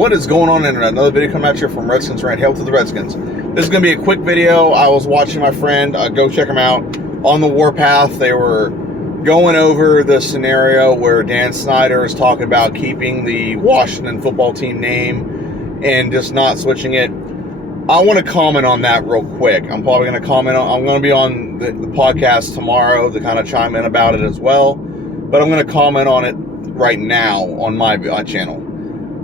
What is going on, internet? Another video coming at you from Redskins Rant. Hail to the Redskins. This is going to be a quick video. I was watching my friend, go check him out, on the Warpath. They were going over the scenario where Dan Snyder is talking about keeping the Washington football team name and just not switching it. I want to comment on that real quick. I'm probably going to comment on, I'm going to be on the podcast tomorrow to kind of chime in about it as well, but I'm going to comment on it right now on my channel.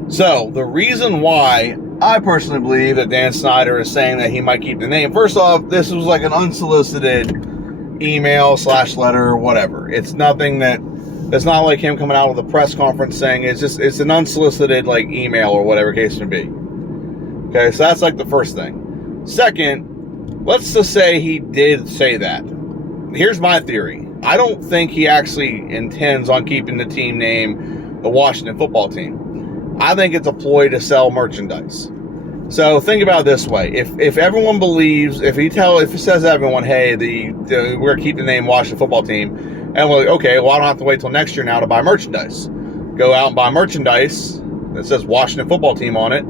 So, the reason why I personally believe that Dan Snyder is saying that he might keep the name, first off, this was like an unsolicited email / letter or whatever. It's nothing that, it's not like him coming out with a press conference saying, it's an unsolicited like email or whatever case may be. Okay, so that's like the first thing. Second, let's just say he did say that. Here's my theory. I don't think he actually intends on keeping the team name the Washington football team. I think it's a ploy to sell merchandise. So think about it this way: if everyone believes, if he says to everyone, hey, we're gonna keep the name Washington football team, and we're like, okay, well, I don't have to wait till next year now to buy merchandise. Go out and buy merchandise that says Washington football team on it.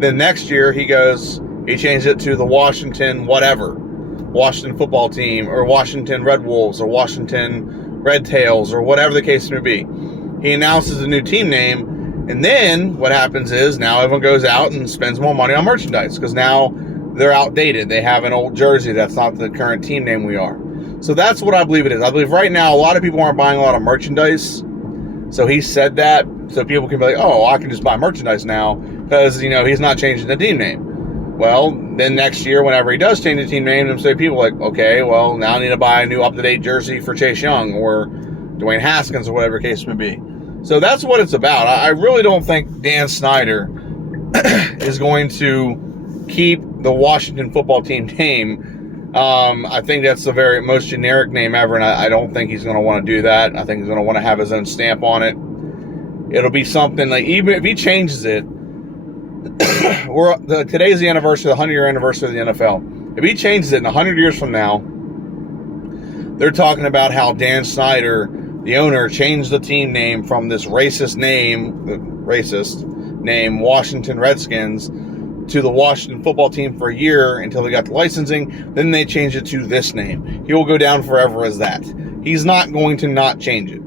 Then next year he changed it to the Washington whatever, Washington football team, or Washington Red Wolves, or Washington Red Tails, or whatever the case may be. He announces a new team name. And then what happens is now everyone goes out and spends more money on merchandise because now they're outdated. They have an old jersey that's not the current team name we are. So that's what I believe it is. I believe right now a lot of people aren't buying a lot of merchandise. So he said that so people can be like, oh, I can just buy merchandise now because, you know, he's not changing the team name. Well, then next year, whenever he does change the team name, say people are like, okay, well, now I need to buy a new up-to-date jersey for Chase Young or Dwayne Haskins or whatever case may be. So that's what it's about. I really don't think Dan Snyder is going to keep the Washington football team name. I think that's the most generic name ever, and I don't think he's going to want to do that. I think he's going to want to have his own stamp on it. It'll be something like, even if he changes it, today's the anniversary, the 100-year anniversary of the NFL. If he changes it in 100 years from now, they're talking about how Dan Snyder, the owner, changed the team name from this racist name, Washington Redskins, to the Washington football team for a year until they got the licensing. Then they changed it to this name. He will go down forever as that. He's not going to not change it.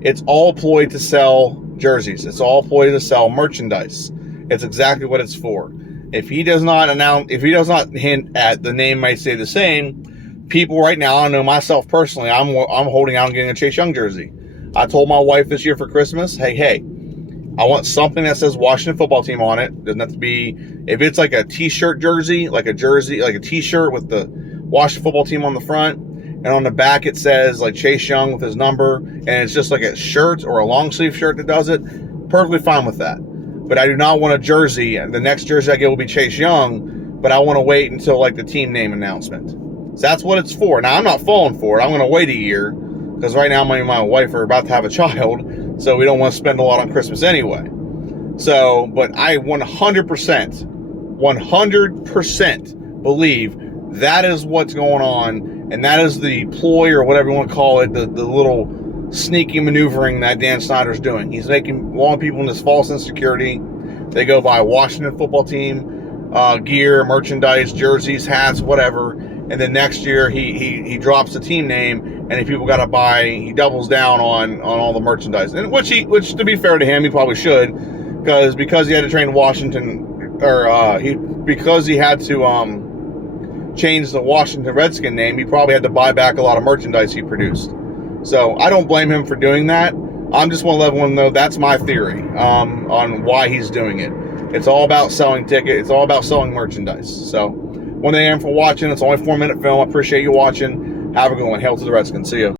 It's all ploy to sell jerseys. It's all ploy to sell merchandise. It's exactly what it's for. If he does not hint at the name might stay the same, people right now, I know myself personally, I'm holding out on getting a Chase Young jersey. I told my wife this year for Christmas, hey, I want something that says Washington football team on it. Doesn't have to be, if it's like a t-shirt jersey, like a t-shirt with the Washington football team on the front, and on the back it says like Chase Young with his number, and it's just like a shirt or a long sleeve shirt that does it, perfectly fine with that. But I do not want a jersey, and the next jersey I get will be Chase Young, but I want to wait until like the team name announcement. So that's what it's for. Now, I'm not falling for it. I'm going to wait a year because right now me and my wife are about to have a child, so we don't want to spend a lot on Christmas anyway. So, but I 100% believe that is what's going on, and that is the ploy or whatever you want to call it, the little sneaky maneuvering that Dan Snyder's doing. He's making long people in this false insecurity. They go buy Washington football team gear, merchandise, jerseys, hats, whatever. And then next year he drops the team name, and if people got to buy, he doubles down on all the merchandise. And which to be fair to him, he probably should, because he had to train Washington, or because he had to change the Washington Redskin name, he probably had to buy back a lot of merchandise he produced. So I don't blame him for doing that. I'm just want to let everyone know that's my theory on why he's doing it. It's all about selling tickets. It's all about selling merchandise. So, 1 a.m. for watching. It's only a 4-minute film. I appreciate you watching. Have a good one. Hail to the Redskins. See ya.